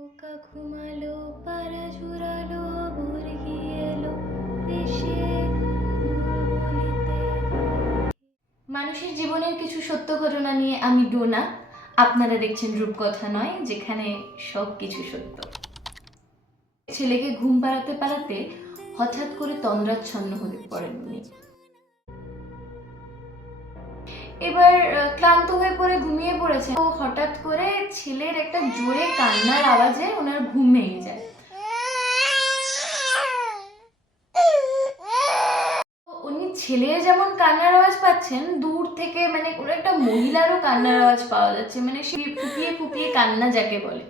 খোকা ঘুমালো, পাড়া ঝুরালো, মুরগি এলো দেশে, বুলবুলিতে। মানুষের জীবনের কিছু সত্য ঘটনা নিয়ে আমি ডোনা। আপনারা দেখছেন রূপকথা নয়, যেখানে সব কিছু সত্য। ছেলেকে ঘুম পাড়াতে পাড়াতে হঠাৎ করে তন্দ্রাচ্ছন্ন হয়ে পড়েন উনি। এবার ক্লান্ত হয়ে পড়ে ঘুমিয়ে পড়েছে। তো হঠাৎ করে ছেলের একটা জোরে কান্নার আওয়াজে ওনার ঘুম ভেঙে যায়। উনি ছেলের যেমন কান্নার আওয়াজ পাচ্ছেন, দূর থেকে মানে কোনো একটা মহিলারও কান্নার আওয়াজ পাওয়া যাচ্ছে, মানে সে ফুপিয়ে ফুপিয়ে কান্না যাকে বলে।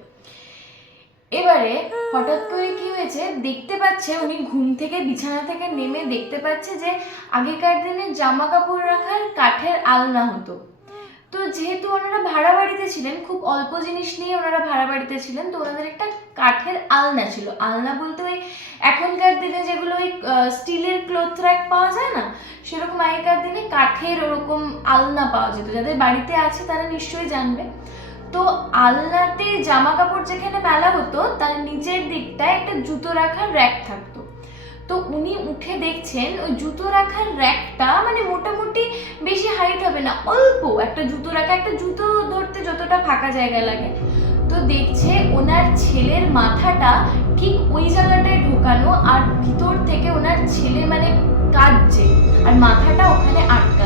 এবারে হঠাৎ করে কি হয়েছে, দেখতে পাচ্ছে উনি ঘুম থেকে বিছানা থেকে নেমে দেখতে পাচ্ছে যে আগেকার দিনে জামা কাপড় রাখার কাঠের আলনা হতো। তো যেহেতু ওনারা ভাড়া বাড়িতে ছিলেন, খুব অল্প জিনিস নিয়ে ওনারা ভাড়া বাড়িতে ছিলেন, তো ওনাদের একটা কাঠের আলনা ছিল। আলনা বলতে ওই এখনকার দিনে যেগুলো ওই স্টিলের ক্লথ র্যাক পাওয়া যায় না, সেরকম আগেকার দিনে কাঠের ওরকম আলনা পাওয়া যেত। যাদের বাড়িতে আছে তারা নিশ্চয়ই জানবে। তো আলনাতে জামা কাপড় যেখানে মেলা হতো তার নিচের দিকটায় একটা জুতো রাখার র্যাক থাকতো। তো উনি উঠে দেখছেন ওই জুতো রাখার র্যাকটা মানে মোটামুটি বেশি হাইট হবে না, অল্প একটা জুতো রাখা, একটা জুতো ধরতে যতটা ফাঁকা জায়গা লাগে। তো দেখছে ওনার ছেলের মাথাটা ঠিক ওই জায়গাটায় ঢোকানো, আর ভিতর থেকে ওনার ছেলে মানে কাঁদছে, আর মাথাটা ওখানে আটকা